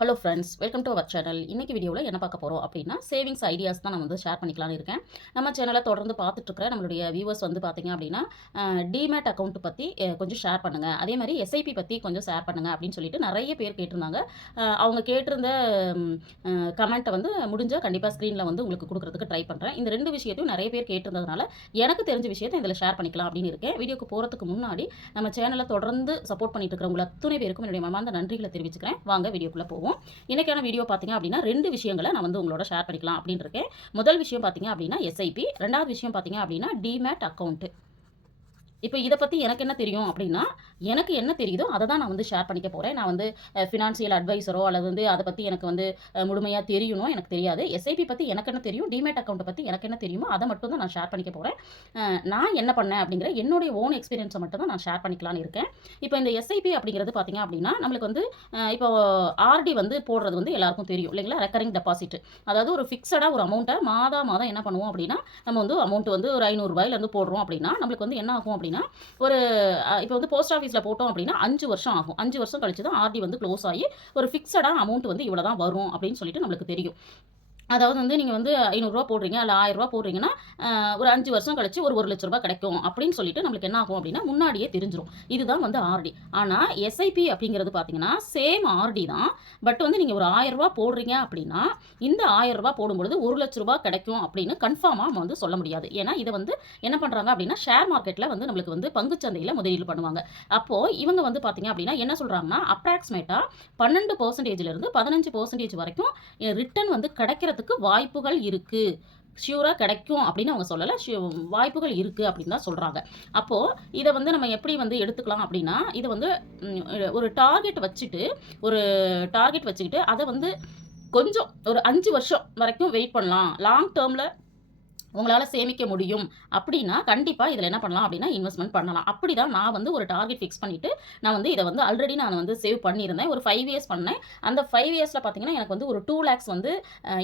Hello friends, welcome to our channel. இன்னைக்கு வீடியோவில் என்ன பார்க்க போகிறோம் அப்படின்னா, சேவிங்ஸ் ஐடியாஸ் தான் நான் வந்து ஷேர் பண்ணிக்கலாம்னு இருக்கேன். நம்ம சேனலை தொடர்ந்து பார்த்துட்ருக்கிற நம்மளுடைய வியூவர்ஸ் வந்து பார்த்தீங்க அப்படின்னா, டிமேட் அக்கௌண்ட் பற்றி கொஞ்சம் ஷேர் பண்ணுங்கள், அதே மாதிரி எஸ்ஐபி பற்றி கொஞ்சம் ஷேர் பண்ணுங்கள் அப்படின்னு சொல்லிட்டு நிறைய பேர் கேட்டிருந்தாங்க. அவங்க கேட்டிருந்த கமெண்ட்டை வந்து முடிஞ்சால் கண்டிப்பாக ஸ்க்ரீனில் வந்து உங்களுக்கு கொடுக்குறதுக்கு ட்ரை பண்ணுறேன். இந்த ரெண்டு விஷயத்தையும் நிறைய பேர் கேட்டிருந்ததுனால எனக்கு தெரிஞ்ச விஷயத்தை இதில் ஷேர் பண்ணிக்கலாம் அப்படின்னு இருக்கேன். வீடியோக்கு போகிறதுக்கு முன்னாடி நம்ம சேனலை தொடர்ந்து சப்போர்ட் பண்ணிட்டு இருக்கிறவங்க அத்தனை பேருக்கும் என்னுடைய மனமார்ந்த நன்றிகளை தெரிவிச்சுக்கிறேன். வாங்க வீடியோக்குள்ளே போவோம். இன்னைக்கான வீடியோ பார்த்தீங்க அப்படின்னா 2 விஷயங்களை நான் வந்து உங்களோட ஷேர் பண்ணிக்கலாம் அப்படின்னு இருக்கேன். முதல் விஷயம் பார்த்தீங்க அப்படின்னா எஸ்ஐபி, ரெண்டாவது விஷயம் பார்த்தீங்க அப்படின்னா டிமேட் அக்கௌண்ட். இப்போ இதை பற்றி எனக்கு என்ன தெரியும் அப்படின்னா, எனக்கு என்ன தெரியுதோ அதை தான் நான் வந்து ஷேர் பண்ணிக்க போகிறேன். நான் வந்து ஃபினான்ஷியல் அட்வைஸரோ அல்லது வந்து அதை பற்றி எனக்கு வந்து முழுமையாக தெரியணும் எனக்கு தெரியாது. எஸ்ஐபி பற்றி எனக்கு என்ன தெரியும், டிமேட் அக்கௌண்ட்டை பற்றி எனக்கு என்ன தெரியுமோ அதை மட்டும் தான் நான் ஷேர் பண்ணிக்க போகிறேன். நான் என்ன பண்ணேன் அப்படிங்கிற என்னுடைய ஓன் எக்ஸ்பீரியன்ஸை மட்டும் தான் நான் ஷேர் பண்ணிக்கலான்னு இருக்கேன். இப்போ இந்த எஸ்ஐபி அப்படிங்கிறது பார்த்தீங்க அப்படின்னா, நம்மளுக்கு வந்து இப்போ ஆர்டி வந்து போடுறது வந்து எல்லாருக்கும் தெரியும் இல்லைங்களா? ரெக்கரிங் டெபாசிட், அதாவது ஒரு ஃபிக்ஸடாக ஒரு அமௌண்ட்டை மாதம் என்ன பண்ணுவோம் அப்படின்னா, நம்ம வந்து அமௌண்ட் வந்து ஒரு ₹500 போடுறோம் அப்படின்னா நம்மளுக்கு வந்து என்ன ஆகும் அப்படின்னா, ஒரு இப்போ வந்து போஸ்ட் ஆஃபீஸில் போட்டோம் அப்படின்னா 5 வருஷம் ஆகும். 5 வருஷம் கழிச்சு தான் ஆர்டி வந்து க்ளோஸ் ஆகி ஒரு ஃபிக்ஸடான அமௌண்ட் வந்து இவ்வளோ தான் வரும் அப்படின்னு சொல்லிட்டு நம்மளுக்கு தெரியும். அதாவது வந்து நீங்க வந்து ₹500 போடுறீங்க, இல்ல ₹1000 போடுறீங்கன்னா, ஒரு 5 வருஷம் கழிச்சு ஒரு ₹1,00,000 கிடைக்கும் அப்படின்னு சொல்லிட்டு நம்மளுக்கு என்ன ஆகும் அப்படின்னா, முன்னாடியே தெரிஞ்சிரும். இதுதான் வந்து ஆர்டி. ஆனா எஸ்ஐபி அப்படிங்கிறது பார்த்தீங்கன்னா, சேம் ஆர்டி தான். பட் வந்து நீங்க ஒரு ₹1000 போடுறீங்க அப்படின்னா, இந்த ₹1000 போடும்பொழுது ₹1,00,000 கிடைக்கும் அப்படின்னு கன்ஃபார்மா நம்ம வந்து சொல்ல முடியாது. ஏன்னா இத வந்து என்ன பண்றாங்க அப்படின்னா, ஷேர் மார்க்கெட்ல வந்து நம்மளுக்கு வந்து பங்குச்சந்தையில முதலீடு பண்ணுவாங்க. அப்போ இவங்க வந்து பார்த்தீங்க அப்படின்னா, என்ன சொல்றாங்கன்னா, அப்ராக்ஸிமேட்டா 12%லிருந்து 15% வரைக்கும் ரிட்டர்ன் வந்து கிடைக்கிறதுக்கு வாய்ப்புகள் இருக்கு. ஷியூரா கிடைக்கும் அப்படின்னு அவங்க சொல்லல. வாய்ப்புகள் இருக்கு அப்படின்னு தான் சொல்றாங்க. அப்போ இத வந்து நம்ம எப்படி வந்து எடுத்துக்கலாம் அப்படின்னா, இத வந்து ஒரு டார்கெட் வச்சுக்கிட்டு அத வந்து கொஞ்சம் ஒரு 5 வருஷம் வரைக்கும் வெயிட் பண்ணலாம். லாங் டெர்ம்ல உங்களால சேமிக்க முடியும் அப்படின்னா, கண்டிப்பா இதில என்ன பண்ணலாம் அப்படின்னா, இன்வெஸ்ட்மென்ட் பண்ணலாம். அப்படிதான் நான் வந்து ஒரு டார்கெட் ஃபிக்ஸ் பண்ணிட்டு, நான் வந்து இத வந்து ஆல்ரெடி நான் வந்து சேவ் பண்ணியிருந்தேன். ஒரு 5 இயர்ஸ் பண்ணேன். அந்த 5 இயர்ஸ்ல பார்த்தீங்கன்னா, எனக்கு வந்து ஒரு 2 லேக்ஸ் வந்து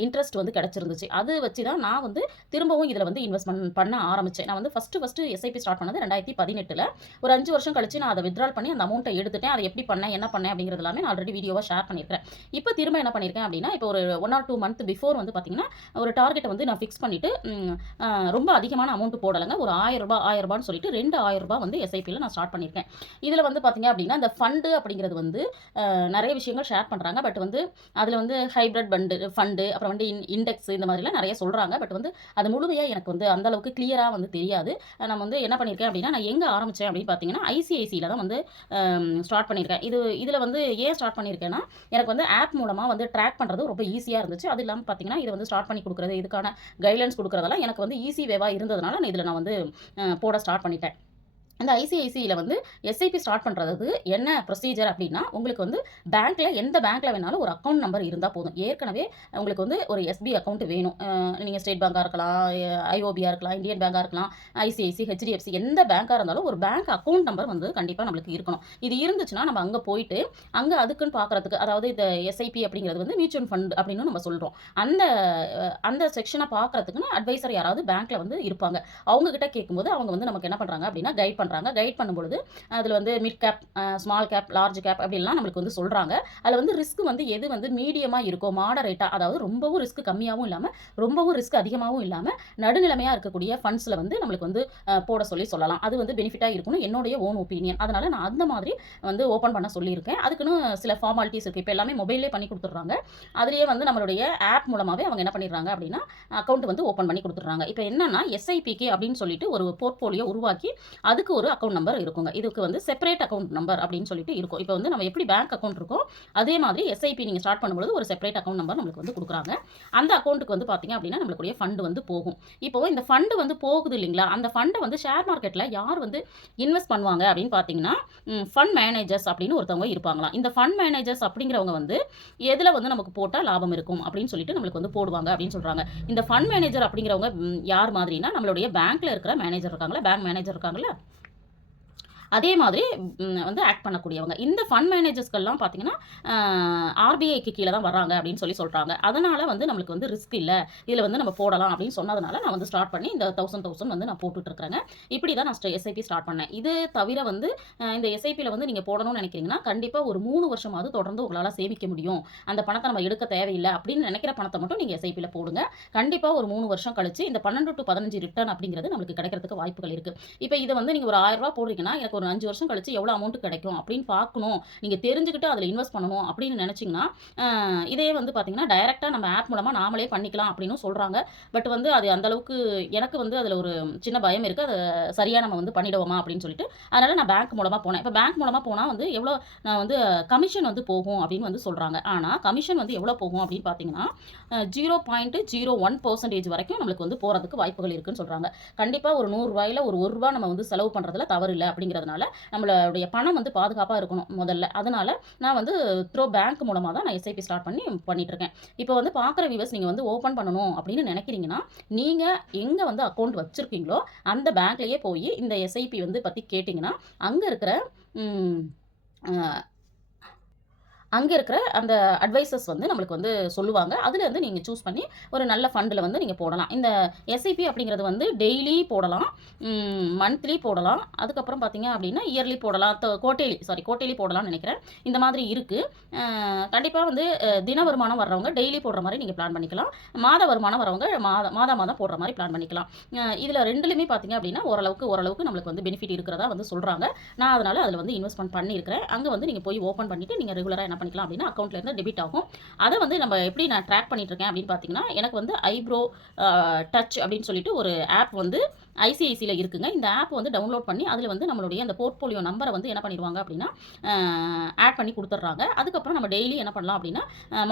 இன்ட்ரெஸ்ட் வந்து கிடைச்சிருந்துச்சு. அது வச்சு தான் நான் வந்து திரும்பவும் இதில வந்து இன்வெஸ்ட்மென்ட் பண்ண ஆரம்பிச்சேன். நான் வந்து ஃபர்ஸ்ட்டு எஸ்ஐபி ஸ்டார்ட் பண்ணது 2018ல. ஒரு 5 வருஷம் கழிச்சு நான் அத வித்ட்ரால் பண்ணி அந்த அமௌண்ட்ட எடுத்துட்டேன். அத எப்படி பண்ணேன், என்ன பண்ணேன் அப்படிங்கிறது எல்லாமே நான் ஆல்ரெடி வீடியோவா ஷேர் பண்ணியிருக்கிறேன். இப்ப திரும்ப என்ன பண்ணியிருக்கேன் அப்படின்னா, இப்போ ஒரு 1 ஆர் 2 மந்த் பிஃபோர் வந்து பார்த்தீங்கன்னா, ஒரு டார்கெட்ட வந்து நான் ஃபிக்ஸ் பண்ணிட்டு, ரொம்ப அதிகமான அமௌண்ட் போடலைங்க. ஒரு ₹1000 சொல்லிட்டு ₹2000 வந்து எஸ்ஐபியில் நான் ஸ்டார்ட் பண்ணியிருக்கேன். இதில் வந்து பார்த்தீங்க அப்படின்னா, இந்த ஃபண்டு அப்படிங்கிறது வந்து நிறைய விஷயங்கள் ஷேர் பண்ணுறாங்க. பட் வந்து அதில் வந்து ஹைப்ரிட் ஃபண்டு, அப்புறம் வந்து இண்டெக்ஸ் இந்த மாதிரிலாம் நிறைய சொல்கிறாங்க. பட் வந்து அது முழுமையாக எனக்கு வந்து அந்த அளவுக்கு கிளியராக வந்து தெரியாது. நான் வந்து என்ன பண்ணியிருக்கேன் அப்படின்னா, நான் எங்கே ஆரம்பித்தேன் அப்படின்னு பார்த்தீங்கன்னா, ஐசிஐசியில் தான் வந்து ஸ்டார்ட் பண்ணியிருக்கேன். இதில் வந்து ஏன் ஸ்டார்ட் பண்ணியிருக்கேன்னா, எனக்கு வந்து ஆப் மூலமாக வந்து ட்ராக் பண்ணுறது ரொம்ப ஈஸியாக இருந்துச்சு. அது இல்லாமல் பார்த்தீங்கன்னா, இதை வந்து ஸ்டார்ட் பண்ணி கொடுக்குறது, இதுக்கான கைட்லைன்ஸ் கொடுக்குறதெல்லாம் எனக்கு வந்து ஈஸி வேவா இருந்ததுனால இதில் நான் வந்து போட ஸ்டார்ட் பண்ணிட்டேன். அந்த ஐசிஐசியில் வந்து எஸ்ஐபி ஸ்டார்ட் பண்ணுறதுக்கு என்ன ப்ரொசீஜர் அப்படின்னா, உங்களுக்கு வந்து எந்த பேங்க்கில் வேணாலும் ஒரு அக்கௌண்ட் நம்பர் இருந்தால் போதும். ஏற்கனவே உங்களுக்கு வந்து ஒரு எஸ்பி அக்கௌண்ட் வேணும். நீங்கள் ஸ்டேட் பேங்காக இருக்கலாம், ஐஓபியாக இருக்கலாம், இந்தியன் பேங்காக இருக்கலாம், ஐசிஐசி, ஹெச்டிஎஃப்சி எந்த பேங்காக இருந்தாலும் ஒரு பேங்க் அக்கௌண்ட் நம்பர் வந்து கண்டிப்பாக நம்மளுக்கு இருக்கணும். இது இருந்துச்சுன்னா நம்ம அங்கே போயிட்டு அங்கே அதுக்குன்னு பார்க்குறதுக்கு, அதாவது இந்த எஸ்ஐபி அப்படிங்கிறது வந்து மியூச்சுவல் ஃபண்ட் அப்படின்னு நம்ம சொல்கிறோம். அந்த அந்த செக்ஷனை பார்க்குறதுக்குன்னு அட்வைசர் யாராவது பேங்க்கில் வந்து இருப்பாங்க. அவங்ககிட்ட கேட்கும்போது அவங்க வந்து நமக்கு என்ன பண்ணுறாங்க அப்படின்னா, கைட் பண்ணும்பொழுது அதில் வந்து mid cap, small cap, large cap அப்படின்லாம் நம்மளுக்கு வந்து சொல்கிறாங்க. அதில் வந்து ரிஸ்க் வந்து எது வந்து மீடியமாக இருக்கோ, மாடரேட்டாக, அதாவது ரொம்பவும் ரிஸ்க் கம்மியாகவும் இல்லாமல் ரொம்பவும் ரிஸ்க் அதிகமாகவும் இல்லாமல் நடுநிலைமையாக இருக்கக்கூடிய ஃபண்ட்ஸில் வந்து நம்மளுக்கு வந்து போட சொல்லலாம். அது வந்து பெனிஃபிட்டாக இருக்கும்னு என்னுடைய ஓன் ஒப்பீனியன். அதனால் நான் அந்த மாதிரி வந்து ஓப்பன் பண்ண சொல்லியிருக்கேன். அதுக்குன்னு சில ஃபார்மாலிட்டிஸ் இருக்குது. இப்போ எல்லாமே மொபைல்லே பண்ணி கொடுத்துட்றாங்க. அதுலேயே வந்து நம்மளுடைய ஆப் மூலமாகவே அவங்க என்ன பண்ணிடுறாங்க அப்படின்னா, அக்கௌண்ட் வந்து ஓப்பன் பண்ணி கொடுத்துட்றாங்க. இப்போ என்னன்னா எஸ்ஐபிக்கு அப்படின்னு சொல்லிட்டு ஒரு போர்ட்ஃபோலியோ உருவாக்கி அதுக்கு ஒரு அக்கௌண்ட் நம்பர் இருக்குங்க. இதுக்கு வந்து செப்பரேட் அக்கௌண்ட் நம்பர் அப்படின்னு சொல்லிட்டு இருக்கும். இப்போ வந்து நம்ம எப்படி பேங்க் அக்கௌண்ட் இருக்கோ அதே மாதிரி எஸ்ஐபி நீங்கள் ஸ்டார்ட் பண்ணும்போது ஒரு செப்பரேட் அக்கௌண்ட் நம்பர் நம்மளுக்கு வந்து கொடுக்குறாங்க. அந்த அக்கௌண்ட்டுக்கு வந்து பார்த்தீங்க அப்படின்னா நம்மளுடைய ஃபண்டு வந்து போகும். இப்போ இந்த ஃபண்டு வந்து போகுது இல்லைங்களா, அந்த ஃபண்டை வந்து ஷேர் மார்க்கெட்டில் யார் வந்து இன்வெஸ்ட் பண்ணுவாங்க அப்படின்னு பார்த்தீங்கன்னா, ஃபண்ட் மேனேஜர்ஸ் அப்படின்னு ஒருத்தவங்க இருப்பாங்களாம். இந்த ஃபண்ட் மேனேஜர்ஸ் அப்படிங்கிறவங்க வந்து எதில் வந்து நமக்கு போட்டால் லாபம் இருக்கும் அப்படின்னு சொல்லிட்டு நம்மளுக்கு வந்து போடுவாங்க அப்படின்னு சொல்கிறாங்க. இந்த ஃபண்ட் மேனேஜர் அப்படிங்கிறவங்க யார் மாதிரினா, நம்மளுடைய பேங்க்கில் இருக்கிற மேனேஜர் இருக்காங்களா, பேங்க் மேனேஜர் இருக்காங்களா, அதே மாதிரி வந்து ஆக்ட் பண்ணக்கூடியவங்க. இந்த ஃபண்ட் மேனேஜர்ஸ்கெல்லாம் பார்த்தீங்கன்னா, ஆர்பிஐக்கு கீழ தான் வர்றாங்க அப்படின்னு சொல்றாங்க. அதனால வந்து நம்மளுக்கு வந்து ரிஸ்க் இல்ல. இதில வந்து நம்ம போடலாம் அப்படின்னு சொன்னதுனால, நான் வந்து ஸ்டார்ட் பண்ணி இந்த 1000 வந்து நான் போட்டுட்டு இருக்கிறேங்க. இப்படி தான் நான் எஸ்ஐபி ஸ்டார்ட் பண்ணேன். இது தவிர வந்து இந்த எஸ்ஐபில வந்து நீங்க போடணும்னு நினைக்கிறீங்கன்னா, கண்டிப்பா ஒரு 3 வருஷமாவது தொடர்ந்து உங்களால சேமிக்க முடியும். அந்த பணத்த நம்ம எடுக்க தேவையில்ல அப்படின்னு நினைக்கிற பணத்த மட்டும் நீங்க எஸ்ஐபில போடுங்க. கண்டிப்பா ஒரு 3 வருஷம் கழிச்சு இந்த 12 to 15 ரிட்டர்ன் அப்படிங்கிறது நம்மளுக்கு கிடைக்கிறதுக்கு வாய்ப்புகள் இருக்கு. இப்ப இத வந்து நீங்க ஒரு ரூ. 1000 போடுறீங்கன்னா, எனக்கு ஒரு 5 வருஷம் கழிச்சு எவ்வளோ அமௌண்ட் கிடைக்கும் அப்படின்னு பார்க்கணும். நீங்க தெரிஞ்சுக்கிட்டு அதில இன்வெஸ்ட் பண்ணணும் அப்படின்னு நினைச்சீங்கன்னா, இதே வந்து பார்த்தீங்கன்னா, டைரக்ட்டா நம்ம ஆப் மூலமா நாமளே பண்ணிக்கலாம் அப்படின்னும் சொல்றாங்க. பட் வந்து அது அந்த அளவுக்கு எனக்கு வந்து அதில ஒரு சின்ன பயம் இருக்கு. அத சரியா நம்ம வந்து பண்ணிடுவோமா அப்படின்னு சொல்லிட்டு, அதனால நான் பேங்க் மூலமா போனேன். இப்ப பேங்க் மூலமா போனா வந்து எவ்வளோ வந்து கமிஷன் வந்து போகும் அப்படின்னு வந்து சொல்றாங்க. ஆனா கமிஷன் வந்து எவ்வளோ போகும் அப்படின்னு பார்த்தீங்கன்னா, 0.01% வரைக்கும் நம்மளுக்கு வந்து போறதுக்கு வாய்ப்புகள் இருக்குன்னு சொல்றாங்க. கண்டிப்பா ஒரு ரூ. 100ல ஒரு ரூ. 1 நம்ம வந்து செலவு பண்றதுல தவறு இல்ல அப்படிங்கிறதுனால, நம்மளுடைய பணம் வந்து பாதுகாப்பா இருக்கணும் முதல்ல. அதனால நான் வந்து பேங்க் மூலமா தான் நான் எஸ்ஐபி ஸ்டார்ட் பண்ணிட்டு இருக்கேன். இப்போ வந்து பார்க்குற வியூவர்ஸ் நீங்க வந்து ஓப்பன் பண்ணணும் அப்படின்னு நினைக்கிறீங்கன்னா, நீங்க எங்க வந்து அக்கவுண்ட் வச்சிருக்கீங்களோ, அந்த பேங்க்லயே போயி இந்த எஸ்ஐபி வந்து பத்தி கேட்டீங்கன்னா, அங்க இருக்கிற ம் அ அங்க இருக்கிற அந்த அட்வைசர்ஸ் வந்து நம்மளுக்கு வந்து சொல்லுவாங்க. அதுலேருந்து நீங்க சூஸ் பண்ணி ஒரு நல்ல ஃபண்டுல வந்து நீங்க போடலாம். இந்த எஸ்ஐபி அப்படிங்கிறது வந்து டெய்லி போடலாம், மந்த்லி போடலாம். அதுக்கப்புறம் பார்த்தீங்க அப்படின்னா, இயர்லி போடலாம். குவார்ட்டர்லி போடலாம்னு நெனைக்கிறேன். இந்த மாதிரி இருக்கு. கண்டிப்பா வந்து தின வருமானம் வர்றவங்க டெய்லி போடுற மாரி நீங்க பிளான் பண்ணிக்கலாம். மாத வருமானம் வரவங்க மாதம் போடுற மாரி பிளான் பண்ணிக்கலாம். இதுல 2லயுமே பார்த்தீங்க அப்படின்னா, ஓரளவுக்கு நம்மளுக்கு வந்து பெனிஃபிட் இருக்கிறதா வந்து சொல்றாங்க. நான் அதனால அதில வந்து இன்வெஸ்ட்மென்ட் பண்ணியிருக்கிறேன். அங்க வந்து நீங்க போய் ஓப்பன் பண்ணிட்டு நீங்க ரெகுலரா என்ன பண்ணிக்கலாம் அப்படின்னா, அக்கவுண்ட்ல இருந்து டெபிட் ஆகும். அத வந்து நம்ம எப்படி நான் ட்ராக் பண்ணிட்டு இருக்கேன் அப்படின்னு பார்த்தீங்கன்னா, எனக்கு வந்து ஐப்ரோ டச் அப்படின்னு சொல்லிட்டு ஒரு ஆப் வந்து ஐசிஐசில இருக்குங்க. இந்த ஆப் வந்து டவுன்லோட் பண்ணி அதில வந்து நம்மளுடைய அந்த போர்ட்ஃபோலியோ நம்பர வந்து என்ன பண்ணிருவாங்க அப்படின்னா, ஆட் பண்ணி குடுத்துடுறாங்க. அதுக்கப்புறம் நம்ம டெய்லி என்ன பண்ணலாம் அப்படின்னா,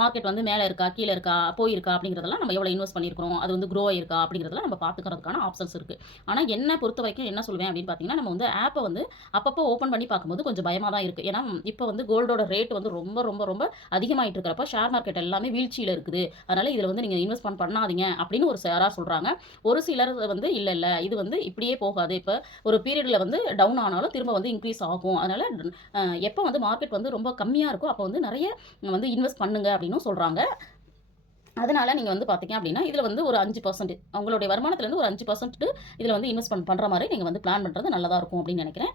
மார்க்கெட் வந்து மேல இருக்கா, கீழ இருக்கா, போயிருக்கா அப்படிங்கிறதெல்லாம் நம்ம எவ்வளோ இன்வெஸ்ட் பண்ணியிருக்கிறோம், அது வந்து க்ரோ ஆயிருக்கா அப்படிங்கிறதெல்லாம் நம்ம பார்த்துக்கிறதுக்கான ஆப்ஷன்ஸ் இருக்கு. ஆனா என்ன பொறுத்தவரைக்கும் என்ன சொல்லுவேன் அப்படின்னு பார்த்தீங்கன்னா, நம்ம வந்து ஆப்ப வந்து அப்பப்போ ஓப்பன் பண்ணி பார்க்கும்போது கொஞ்சம் பயமா தான் இருக்கு. ஏன்னா இப்ப வந்து கோல்டோட ரேட் வந்து ரொம்ப ரொம்ப ரொம்ப அதிகமாயிட்டு இருக்கிறப்ப ஷேர் மார்க்கெட் எல்லாமே வீழ்ச்சியில இருக்குது. அதனால இதில வந்து நீங்க இன்வெஸ்ட்மென்ட் பண்ணாதீங்க அப்படின்னு ஒரு சிலர் சொல்றாங்க. ஒரு சிலர் வந்து இல்ல இது வந்து இப்படியே போகாது. இப்ப ஒரு பீரியட்ல வந்து டவுன் ஆனாலும் திரும்ப வந்து இன்கிரீஸ் ஆகும். அதனால எப்ப வந்து மார்க்கெட் வந்து ரொம்ப கம்மியா இருக்கோ அப்ப வந்து நெறைய வந்து இன்வெஸ்ட் பண்ணுங்க அப்படின்னும் சொல்றாங்க. அதனால நீங்க வந்து பார்த்தீங்க அப்படின்னா, இதில வந்து ஒரு 5% உங்களுடைய வருமானத்திலேருந்து ஒரு 5% இதில வந்து இன்வெஸ்ட்மென்ட் பண்ற மாரி நீங்க வந்து பிளான் பண்றது நல்லதா இருக்கும் அப்படின்னு நெனைக்கிறேன்.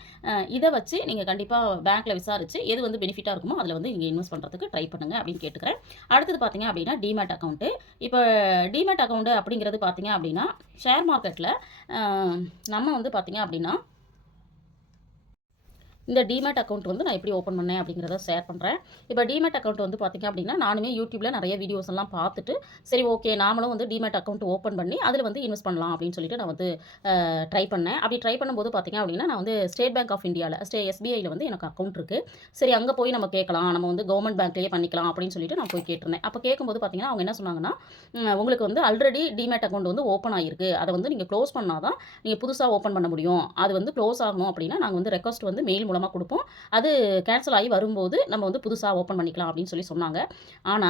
இத வச்சு நீங்க கண்டிப்பா பேங்க்ல விசாரிச்சு எது வந்து பெனிஃபிட்டா இருக்குமோ அதில வந்து நீங்க இன்வெஸ்ட் பண்றதுக்கு ட்ரை பண்ணுங்க அப்படின்னு கேட்டுக்கிறேன். அடுத்தது பார்த்தீங்க அப்படின்னா, டிமேட் அக்கவுண்ட். இப்ப டிமேட் அக்கவுண்ட் அப்படிங்கிறது பார்த்தீங்க அப்படின்னா, ஷேர் மார்க்கெட்ல அ நம்ம வந்து பார்த்தீங்க அப்படின்னா இந்த டிமேட் அக்கவுண்ட் வந்து நான் எப்படி ஓப்பன் பண்ணேன் அப்படிங்கிறத ஷேர் பண்ணுறேன். இப்போ டிமேட் அக்கவுண்ட் வந்து பார்த்தீங்க அப்படின்னா, நானுமே யூடியூப்ல நிறைய வீடியோஸ் எல்லாம் பார்த்துட்டு, சரி ஓகே நாமளும் வந்து டிமேட் அக்கவுண்ட் ஓப்பன் பண்ணி அதில் வந்து இன்வெஸ்ட் பண்ணலாம் அப்படின்னு சொல்லிட்டு நான் வந்து ட்ரை பண்ணேன். அப்படி ட்ரை பண்ணும்போது பார்த்தீங்க அப்படின்னா, நான் வந்து ஸ்டேட் பேங்க் ஆஃப் இந்தியாவில் எஸ்பிஐயில் வந்து எனக்கு அக்கவுண்ட் இருக்குது. சரி அங்கே போய் நம்ம கேட்கலாம், நம்ம வந்து கவர்மெண்ட் பேங்க்லேயே பண்ணிக்கலாம் அப்படின்னு சொல்லிட்டு நான் போய் கேட்டிருந்தேன். அப்போ கேட்கும்போது பார்த்தீங்கன்னா, அவங்க என்ன சொன்னாங்கன்னா, உங்களுக்கு வந்து ஆல்ரெடி டிமேட் அக்கவுண்ட் வந்து ஓப்பன் ஆகிருக்கு. அதை வந்து நீங்கள் க்ளோஸ் பண்ணால் தான் நீங்கள் புதுசாக ஓப்பன் பண்ண முடியும். அது வந்து க்ளோஸ் ஆகணும் அப்படின்னா நாங்கள் வந்து ரெக்வஸ்ட் வந்து மெயில் மூலமா குடுப்போம். அது கேன்சல் ஆகி வரும்போது நம்ம வந்து புதுசா ஓப்பன் பண்ணிக்கலாம் அப்படின்னு சொன்னாங்க. ஆனா,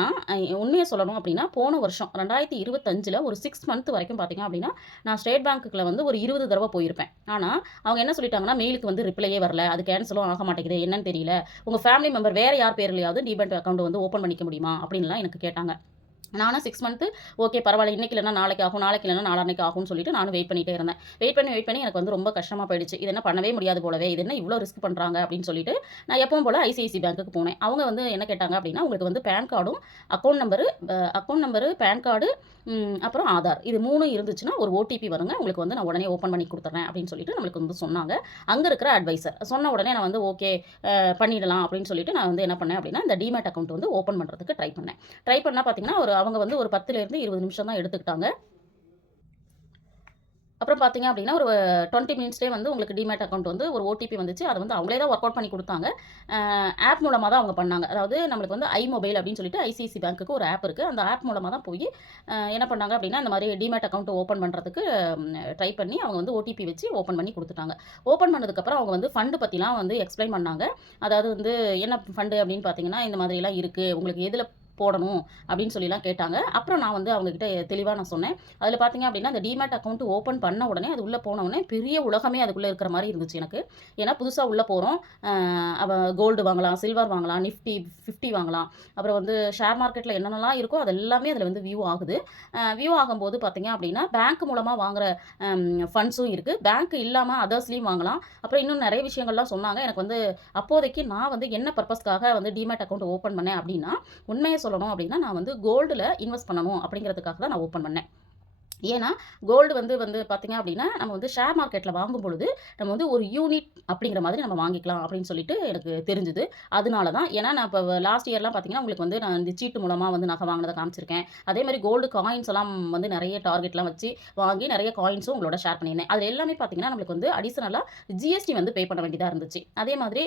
உண்மைய சொல்லணும் அப்படின்னா, போன வருஷம் 2025ல ஒரு 6 மந்த் வரைக்கும் பார்த்தீங்க அப்படின்னா, நான் ஸ்டேட் பேங்க்குல வந்து ஒரு 20 தடவ போயிருப்பேன். ஆனா, அவங்க என்ன சொல்லிட்டாங்கன்னா, மெயிலுக்கு வந்து ரிப்ளையே வரல. அது கேன்சலும் ஆக மாட்டேங்குது. என்னன்னு தெரியல. உங்க ஃபேமிலி மெம்பர் வேற யார் பேர்லயாவது டிமேட் அக்கவுண்ட் வந்து ஓப்பன் பண்ணிக்க முடியுமா? அப்படின்லாம் எனக்கு கேட்டாங்க. நானும் 6 மந்த்து ஓகே பரவாயில்ல. இன்னைக்கு இல்லன்னா நாளைக்கு ஆகும். நாளைக்கு இல்லன்னா நாளான்னைக்கு ஆகும்னு சொல்லிட்டு நானும் வெயிட் பண்ணிட்டே இருந்தேன். வெயிட் பண்ணி எனக்கு வந்து ரொம்ப கஷ்டமா போயிடுச்சு. இது என்ன பண்ணவே முடியாது போலவே. இது என்ன இவ்ளோ ரிஸ்க் பண்றாங்க அப்படின்னு சொல்லிட்டு, நான் எப்பவும் போல ஐசிஐசி பேங்க்குக்கு போனேன். அவங்க வந்து என்ன கேட்டாங்க அப்படின்னா, உங்களுக்கு வந்து பான் கார்டும், அக்கவுண்ட் நம்பரு, பான் கார்டு, அப்புறம் ஆதார். இது 3ம் இருந்துச்சுன்னா ஒரு ஓடிபி வருங்க. உங்களுக்கு வந்து நான் உடனே ஓப்பன் பண்ணி குடுத்துர்றேன் அப்படின்னு சொல்லிட்டு நம்மளுக்கு வந்து சொன்னாங்க. அங்க இருக்கிற அட்வைசர். சொன்ன உடனே நான் வந்து ஓகே பண்ணிடலாம் அப்படின்னு சொல்லிட்டு நான் வந்து என்ன பண்ணேன் அப்படின்னா, இந்த டிமேட் அக்கவுண்ட் வந்து ஓப்பன் பண்றதுக்கு ட்ரை பண்ணேன். ட்ரை பண்ணா பார்த்தீங்கன்னா, அவங்க வந்து ஒரு 10லேருந்து 20 நிமிஷம் தான் எடுத்துக்கிட்டாங்க. அப்புறம் பார்த்தீங்க அப்படின்னா, ஒரு 20 மினிட்ஸ்லயே வந்து உங்களுக்கு டிமேட் அக்கவுண்ட் வந்து ஒரு ஓடிபி வந்துச்சு. அத வந்து அவங்களே தான் ஒர்க் அவுட் பண்ணி குடுத்தாங்க. ஆப் மூலமா தான் அவங்க பண்ணாங்க. அதாவது நம்மளுக்கு வந்து iMobile அப்படின்னு சொல்லிட்டு ஐசிஐசி பேங்க்குக்கு ஒரு ஆப் இருக்கு. அந்த ஆப் மூலமா தான் போயி என்ன பண்ணாங்க அப்படின்னா, இந்த மாரி டிமேட் அக்கவுண்ட் ஓப்பன் பண்றதுக்கு ட்ரை பண்ணி அவங்க வந்து ஓடிபி வச்சு ஓப்பன் பண்ணி குடுத்துட்டாங்க. ஓப்பன் பண்ணதுக்கப்புறம் அவங்க வந்து ஃபண்ட் பத்திலாம் வந்து எக்ஸ்ப்ளைன் பண்ணாங்க. அதாவது வந்து என்ன ஃபண்ட் அப்படின்னு பார்த்தீங்கன்னா, இந்த மாதிரிலாம் இருக்கு. உங்களுக்கு எதுல போடணும் அப்படின்னு சொல்லிலாம் கேட்டாங்க. அப்புறம் நான் வந்து அவங்ககிட்ட தெளிவாக நான் சொன்னேன். அதில் பார்த்தீங்க அப்படின்னா அந்த டிமேட் அக்கௌண்ட் ஓப்பன் பண்ண உடனே அது உள்ளே போன உடனே பெரிய உலகமே அதுக்குள்ளே இருக்கிற மாதிரி இருந்துச்சு எனக்கு. ஏன்னா புதுசாக உள்ளே போகிறோம். கோல்டு வாங்கலாம், சில்வர் வாங்கலாம், நிஃப்டி 50 வாங்கலாம். அப்புறம் வந்து ஷேர் மார்க்கெட்டில் என்னென்னலாம் இருக்கோ அது எல்லாமே அதில் வந்து வியூ ஆகுது. வியூ ஆகும்போது பார்த்தீங்க அப்படின்னா பேங்க் மூலமாக வாங்குற ஃபண்ட்ஸும் இருக்குது. பேங்க் இல்லாமல் அதர்ஸ்லேயும் வாங்கலாம். அப்புறம் இன்னும் நிறைய விஷயங்கள்லாம் சொன்னாங்க. எனக்கு வந்து அப்போதைக்கு நான் வந்து என்ன பர்பஸ்க்காக வந்து டிமேட் அக்கௌண்ட் ஓப்பன் பண்ணேன் அப்படின்னா, உண்மையை சொல்லணும் அப்படின்னா நான் வந்து கோல்டில் இன்வெஸ்ட் பண்ணணும் அப்படிங்கிறதுக்காக தான் நான் ஓப்பன் பண்ணேன். ஏன்னா கோல்டு வந்து வந்து பார்த்தீங்க அப்படின்னா நம்ம வந்து ஷேர் மார்க்கெட்டில் வாங்கும் பொழுது நம்ம வந்து ஒரு யூனிட் அப்படிங்கிற மாதிரி நம்ம வாங்கிக்கலாம் அப்படின்னு சொல்லிட்டு எனக்கு தெரிஞ்சுது. அதனால தான். ஏன்னா நான் இப்போ லாஸ்ட் இயர்லாம் பார்த்தீங்கன்னா உங்களுக்கு வந்து நான் இந்த சீட்டு மூலமாக வந்து நகை வாங்கினதை காமிச்சிருக்கேன். அதே மாதிரி கோல்டு காயின்ஸ் எல்லாம் வந்து நிறைய டார்கெட்லாம் வச்சு வாங்கி நிறைய காயின்ஸும் உங்களோட ஷேர் பண்ணியிருந்தேன். அதில் எல்லாமே பார்த்தீங்கன்னா நம்மளுக்கு வந்து அடிஷனலாக ஜிஎஸ்டி வந்து பே பண்ண வேண்டியதாக இருந்துச்சு. அதே மாதிரி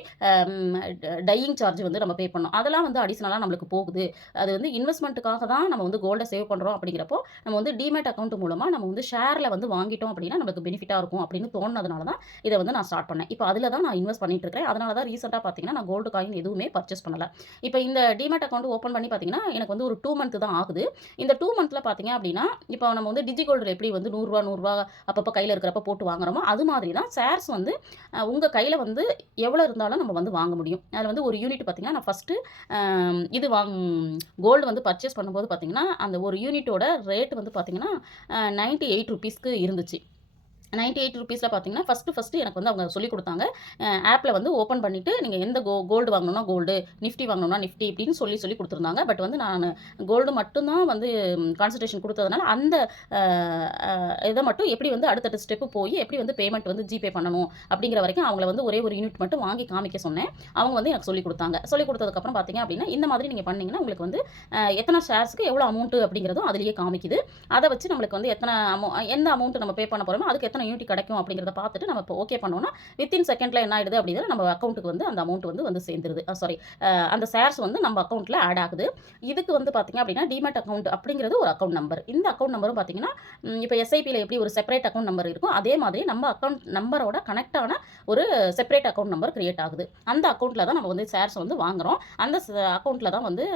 டையிங் சார்ஜ் வந்து நம்ம பே பண்ணோம். அதெல்லாம் வந்து அடிஷனலாக நம்மளுக்கு போகுது. அது வந்து இன்வெஸ்ட்மெண்ட்டுக்காக தான் நம்ம வந்து கோல்டை சேவ் பண்ணுறோம் அப்படிங்கிறப்போ நம்ம வந்து டிமேட் அக்கௌண்ட் மூலமாக நம்ம வந்து ஷேரில் வந்து வாங்கிட்டோம் அப்படின்னா நமக்கு பெனிஃபிட்டாக இருக்கும் அப்படின்னு தோணுனதுனால தான் இதை வந்து நான் ஸ்டார்ட் பண்ணேன். இப்போ அதில் தான் நான் இன்வெஸ்ட் பண்ணிட்டு இருக்கேன். அதனால தான் ரீசெண்டாக பார்த்தீங்கன்னா நான் கோல்டு காயின் எதுவுமே பர்ச்சேஸ் பண்ணல. இப்போ இந்த டிமேட் அக்கௌண்ட் ஓப்பன் பண்ணி பார்த்தீங்கன்னா எனக்கு வந்து ஒரு 2 மந்த் தான் ஆகுது. இந்த 2 மந்த்தில் பார்த்தீங்க அப்படின்னா இப்போ நம்ம வந்து டிஜி கோல்டில் எப்படி வந்து ரூ. 100 அப்பப்போ கையில் இருக்கிறப்ப போட்டு வாங்குறோமோ அது மாதிரி தான் ஷேர்ஸ் வந்து உங்கள் கையில் வந்து எவ்வளோ இருந்தாலும் நம்ம வந்து வாங்க முடியும். அதில் வந்து ஒரு யூனிட் பார்த்தீங்கன்னா நான் ஃபஸ்ட்டு இது கோல்டு வந்து பர்ச்சேஸ் பண்ணும்போது பார்த்தீங்கன்னா அந்த ஒரு யூனிட்டோட ரேட் வந்து பார்த்தீங்கன்னா 98 ருபீஸ்க்கு இருந்துச்சு. 98 ருபீஸில் பார்த்தீங்கன்னா ஃபஸ்ட்டு எனக்கு வந்து அவங்க சொல்லிக் கொடுத்தாங்க. ஆப்பில் வந்து ஓப்பன் பண்ணிவிட்டு நீங்கள் எந்த கோல்டு வாங்கணும்னா கோல்டு, நிஃப்டி வாங்கணும்னா நிஃப்டி இப்படின்னு சொல்லி கொடுத்துருந்தாங்க. பட் வந்து நான் கோல்டு மட்டும்தான் வந்து கான்சன்ட்ரேஷன் கொடுத்ததுனால அந்த இதை மட்டும் எப்படி வந்து அடுத்தடுத்த ஸ்டெப்பு போய் எப்படி வந்து பேமெண்ட் வந்து ஜிபே பண்ணணும் அப்படிங்கிற வரைக்கும் அவங்கள வந்து ஒரே ஒரு யூனிட் மட்டும் வாங்கி காமிக்க சொன்னேன். அவங்க வந்து எனக்கு சொல்லிக் கொடுத்தாங்க. சொல்லிக் கொடுத்ததுக்கப்புறம் பார்த்தீங்க அப்படின்னா இந்த மாதிரி நீங்கள் பண்ணிங்கன்னா உங்களுக்கு வந்து எத்தனை ஷேர்ஸ்க்கு எவ்வளோ அமௌண்ட்டு அப்படிங்கிறதும் அதிலேயே காமிக்குது. அதை வச்சு நம்மளுக்கு வந்து எந்த அமௌண்ட் நம்ம பே பண்ண போகிறோமோ அதுக்கு யூனிட் கிடைக்கும் அப்படிங்கிறத பார்த்துட்டு நம்ம இப்போ ஓகே பண்ணோம்னா வித்தின் செகண்டில் என்ன ஆயிடுது அப்படிங்கிற நம்ம அக்கௌண்ட்டுக்கு வந்து அந்த அமௌண்ட் வந்து சேர்ந்துருது. அந்த ஷேர்ஸ் வந்து நம்ம அக்கௌண்ட்டில் ஆட் ஆகுது. இதுக்கு வந்து பார்த்தீங்க அப்படின்னா டிமேட் அக்கௌண்ட் அப்படிங்கிறது ஒரு அக்கௌண்ட் நம்பர். இந்த அக்கௌண்ட் நம்பரும் பார்த்தீங்கன்னா இப்போ எஸ்ஐபியில் எப்படி ஒரு செப்பரேட் அக்கௌண்ட் நம்பர் இருக்கும் அதே மாதிரி நம்ம அக்கௌண்ட் நம்பரோட கனெக்ட் ஆன ஒரு செப்பரேட் அக்கௌண்ட் நம்பர் கிரியேட் ஆகுது. அந்த அக்கௌண்ட்டில் தான் நம்ம வந்து ஷேர்ஸ் வந்து வாங்குறோம். அந்த அக்கௌண்ட்டில் தான் வந்து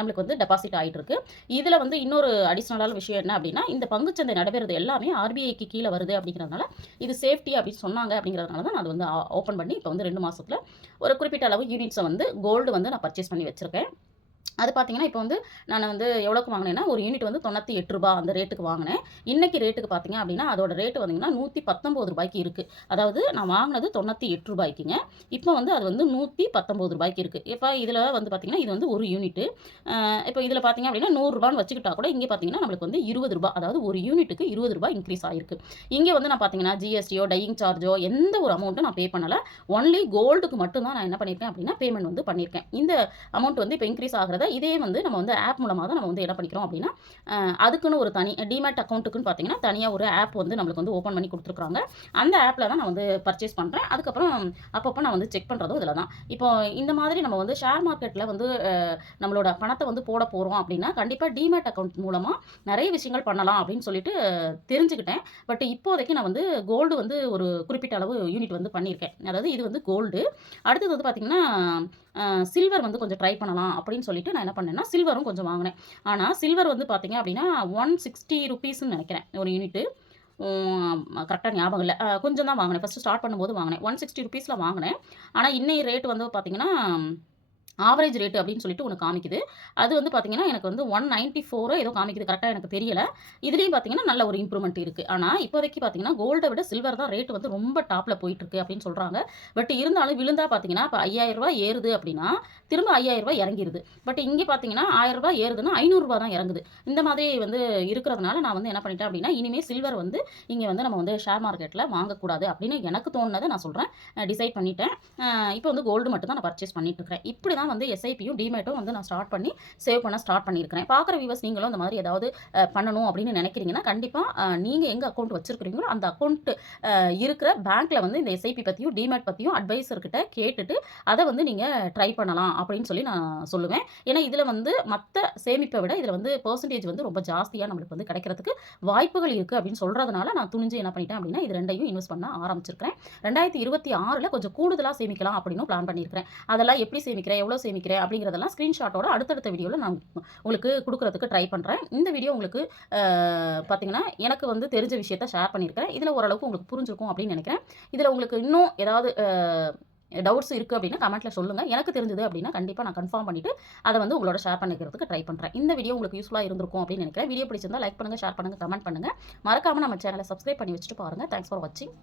நம்மளுக்கு வந்து டெபாசிட் ஆகிட்டு இருக்கு. இதில் வந்து இன்னொரு அடிஷ்னலான விஷயம் என்ன அப்படின்னா இந்த பங்குச்சந்தை நடைபெறுது எல்லாமே ஆர்பிஐக்கு கீழே வருது அப்படிங்கிறதுனால இது சேஃப்டி அப்படின்னு சொன்னாங்க அப்படிங்கிறதுனால தான் நான் அது வந்து ஓப்பன் பண்ணி இப்போ வந்து 2 மாதத்தில் ஒரு குறிப்பிட்ட அளவு யூனிட்ஸை வந்து கோல்டு வந்து நான் பர்ச்சேஸ் பண்ணி வச்சுருக்கேன். அது பார்த்தீங்கன்னா இப்போ வந்து நான் வந்து எவ்வளோக்கு வாங்கினேன்னா ஒரு யூனிட் வந்து ரூ. 98 அந்த ரேட்டுக்கு வாங்கினேன். இன்றைக்கி ரேட்டுக்கு பார்த்தீங்க அப்படின்னா அதோட ரேட்டு வந்தீங்கன்னா ரூ. 119 இருக்குது. அதாவது நான் வாங்கினது ரூ. 98ங்க. இப்போ வந்து அது வந்து ரூ. 119 இருக்குது. இப்போ இதில் வந்து பார்த்தீங்கன்னா இது வந்து ஒரு யூனிட்டு. இப்போ இதில் பார்த்தீங்க அப்படின்னா ரூ. 100 வச்சுக்கிட்டா கூட இங்கே பார்த்தீங்கன்னா நம்மளுக்கு வந்து ரூ. 20 அதாவது ஒரு யூனிட்டுக்கு ரூ. 20 இன்க்ரீஸ் ஆகிருக்கு. இங்கே வந்து நான் பார்த்தீங்கன்னா ஜிஎஸ்டியோ டையிங் சார்ஜோ எந்த ஒரு அமௌண்ட்டும் நான் பே பண்ணலை. ஒன்லி கோல்டுக்கு மட்டும் தான் நான் என்ன பண்ணியிருக்கேன் அப்படின்னா பேமெண்ட் வந்து பண்ணியிருக்கேன். இந்த அமௌண்ட் வந்து இப்போ இன்க்ரீஸ் ஆகிறத இதே வந்து நம்ம வந்து ஆப் மூலமாக தான் நம்ம வந்து என்ன பண்ணிக்கிறோம் அப்படின்னா அதுக்குன்னு ஒரு தனி டிமேட் அக்கௌண்ட்டுக்குன்னு பார்த்தீங்கன்னா தனியாக ஒரு ஆப் வந்து நம்மளுக்கு வந்து ஓப்பன் பண்ணி கொடுத்துருக்காங்க. அந்த ஆப்பில் தான் நான் வந்து பர்ச்சேஸ் பண்ணுறேன். அதுக்கப்புறம் அப்பப்போ நான் வந்து செக் பண்ணுறதும் இதில் தான். இப்போ இந்த மாதிரி நம்ம வந்து ஷேர் மார்க்கெட்டில் வந்து நம்மளோட பணத்தை வந்து போட போகிறோம் அப்படின்னா கண்டிப்பாக டிமேட் அக்கௌண்ட் மூலமாக நிறைய விஷயங்கள் பண்ணலாம் அப்படின்னு சொல்லிட்டு தெரிஞ்சுக்கிட்டேன். பட் இப்போதைக்கு நான் வந்து கோல்டு வந்து ஒரு குறிப்பிட்ட அளவு யூனிட் வந்து பண்ணியிருக்கேன். அதாவது இது வந்து கோல்டு. அடுத்தது வந்து பார்த்திங்கன்னா சில்வர் வந்து கொஞ்சம் ட்ரை பண்ணலாம் அப்படின்னு சொல்லிட்டு நான் என்ன பண்ணேன்னா சில்வரும் கொஞ்சம் வாங்கினேன். ஆனால் சில்வர் வந்து பார்த்தீங்க அப்படின்னா 160 ருபீஸ்ன்னு நினைக்கிறேன் ஒரு யூனிட்டு. கரெக்டாக ஞாபகம் இல்லை. கொஞ்சம் தான் வாங்கினேன். ஃபஸ்ட்டு ஸ்டார்ட் பண்ணும்போது வாங்கினேன் 160 ருபீஸில் வாங்கினேன். ஆனால் இன்னைய ரேட் வந்து பார்த்தீங்கன்னா ஆவரேஜ் ரேட் அப்படின்னு சொல்லிட்டு ஒன்று காமிக்குது. அது வந்து பார்த்தீங்கன்னா எனக்கு வந்து 194 ஏதோ காமிக்குது. கரெக்டாக எனக்கு தெரியல. இதுலேயும் பார்த்தீங்கன்னா நல்ல ஒரு இம்ப்ரூவ்மெண்ட் இருக்குது. ஆனால் இப்போதைக்கு பார்த்தீங்கன்னா கோல்டை விட சில்வர் தான் ரேட் வந்து ரொம்ப டாப்பில் போயிட்டுருக்கு அப்படின்னு சொல்கிறாங்க. பட் இருந்தாலும் விழுந்தா பார்த்தீங்கன்னா இப்போ ரூ. 5000 ஏறுது அப்படின்னா திரும்ப ரூ. 5000 இறங்கிடுது. பட் இங்கே பார்த்தீங்கன்னா ரூ. 1000 ஏறுதுன்னா ரூ. 500 தான் இறங்குது. இந்த மாதிரி வந்து இருக்கிறதுனால நான் வந்து என்ன பண்ணிட்டேன் அப்படின்னா இனிமேல் சில்வர் வந்து இங்கே வந்து நம்ம வந்து ஷேர் மார்க்கெட்டில் வாங்கக்கூடாது அப்படின்னு எனக்கு தோணுனதை நான் சொல்கிறேன். டிசைட் பண்ணிட்டேன். இப்போ வந்து கோல்டு மட்டும் தான் நான் பர்ச்சேஸ் பண்ணிட்டு இருக்கிறேன். இப்படி தான் வந்து எஸ்ஐபியும் டிமேட்டும் வந்து நான் சேவ் பண்ண ஸ்டார்ட் பண்ணியிருக்கிறேன். பார்க்குற வியூவர்ஸ் நீங்களும் இந்த மாதிரி ஏதாவது பண்ணணும் அப்படின்னு நினைக்கிறீங்கன்னா கண்டிப்பாக நீங்கள் எங்கே அக்கௌண்ட் வச்சுருக்கிறீங்களோ அந்த அக்கௌண்ட் இருக்கிற பேங்க்கில் வந்து இந்த எஸ்ஐபி பற்றியும் டிமேட் பற்றியும் அட்வைசர்கிட்ட கேட்டுட்டு அதை வந்து நீங்கள் ட்ரை பண்ணலாம் அப்படின்னு சொல்லி நான் சொல்லுவேன். ஏன்னா இதில் வந்து மற்ற சேமிப்பை விட இதில் வந்து பெர்சன்டேஜ் வந்து ரொம்ப ஜாஸ்தியாக நம்மளுக்கு வந்து கிடைக்கிறதுக்கு வாய்ப்புகள் இருக்குது அப்படின்னு சொல்கிறதுனால நான் துணிஞ்சு என்ன பண்ணிட்டேன் அப்படின்னா இது ரெண்டையும் இன்வெஸ்ட் பண்ண ஆரம்பிச்சிருக்கிறேன். 2026 கொஞ்சம் கூடுதலாக சேமிக்கலாம் அப்படின்னு பிளான் பண்ணியிருக்கிறேன். அதெல்லாம் எப்படி சேமிக்கிறேன், எவ்வளோ சேமிக்கிறேன் அப்படிங்கிறதெல்லாம் ஸ்க்ரீன்ஷாட்டோட அடுத்தடுத்த வீடியோவில் நான் உங்களுக்கு கொடுக்குறதுக்கு ட்ரை பண்ணுறேன். இந்த வீடியோ உங்களுக்கு பார்த்தீங்கன்னா, எனக்கு வந்து தெரிஞ்ச விஷயத்த ஷேர் பண்ணியிருக்கிறேன். இதில் ஓரளவுக்கு உங்களுக்கு புரிஞ்சிருக்கும் அப்படின்னு நினைக்கிறேன். இதில் உங்களுக்கு இன்னும் ஏதாவது டவுட்ஸ் இருக்குது அப்படின்னா கமெண்ட்டில் சொல்லுங்கள். எனக்கு தெரிஞ்சது அப்படின்னா கண்டிப்பாக நான் கன்ஃபார்ம் பண்ணிவிட்டு அதை வந்து உங்களோட ஷேர் பண்ணிக்கிறதுக்கு ட்ரை பண்ணுறேன். இந்த வீடியோ உங்களுக்கு யூஸ்ஃபுல்லாக இருந்திருக்கும் அப்படின்னு நினைக்கிறேன். வீடியோ பிடிச்சிருந்தா லைக் பண்ணுங்கள், ஷேர் பண்ணுங்கள், கமெண்ட் பண்ணுங்கள். மறக்காமல் நம்ம சேனலை சப்ஸ்கிரைப் பண்ணி வச்சுட்டு பாருங்கள். தேங்க்ஸ் ஃபார் வாட்சிங்.